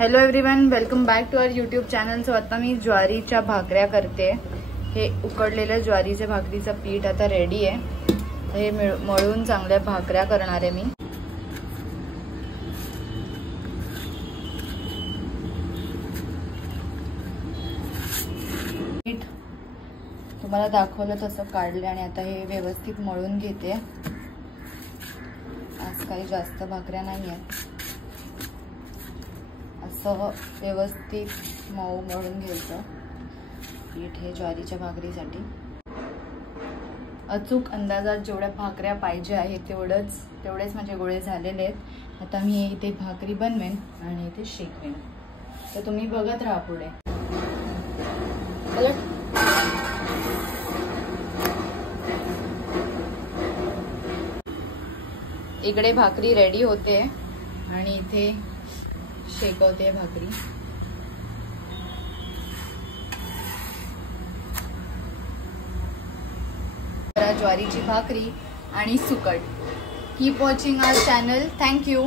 Hello everyone, welcome back to our YouTube channel. So आता मी ज्वारीच्या भाकऱ्या करते. हे उकडलेल्या ज्वारीच्या भाकरीचं पीठ आता रेडी आहे. हे मळून चांगल्या भाकऱ्या करणार आहे मी. पीठ तुम्हाला दाखवलं तसं काढले आणि आता हे व्यवस्थित मळून घेते. आज काही जास्त भाकऱ्या नाही आहेत. असं व्यवस्थित मऊ मळून घ्यायचं पीठ हे ज्वारीच्या भाकरीसाठी. अचूक अंदाजात जेवढ्या भाकऱ्या पाहिजे आहे तेवढेच माझे गोळे झालेले आहेत. आता मी इथे भाकरी बनवेन आणि इथे शेकवेन. तर तुम्ही बघत राहा पुढे. इकडे भाकरी रेडी होते आणि इथे शेकवते भाकरी. ज्वारीची भाकरी आणि सुकट. Keep watching our channel. Thank you.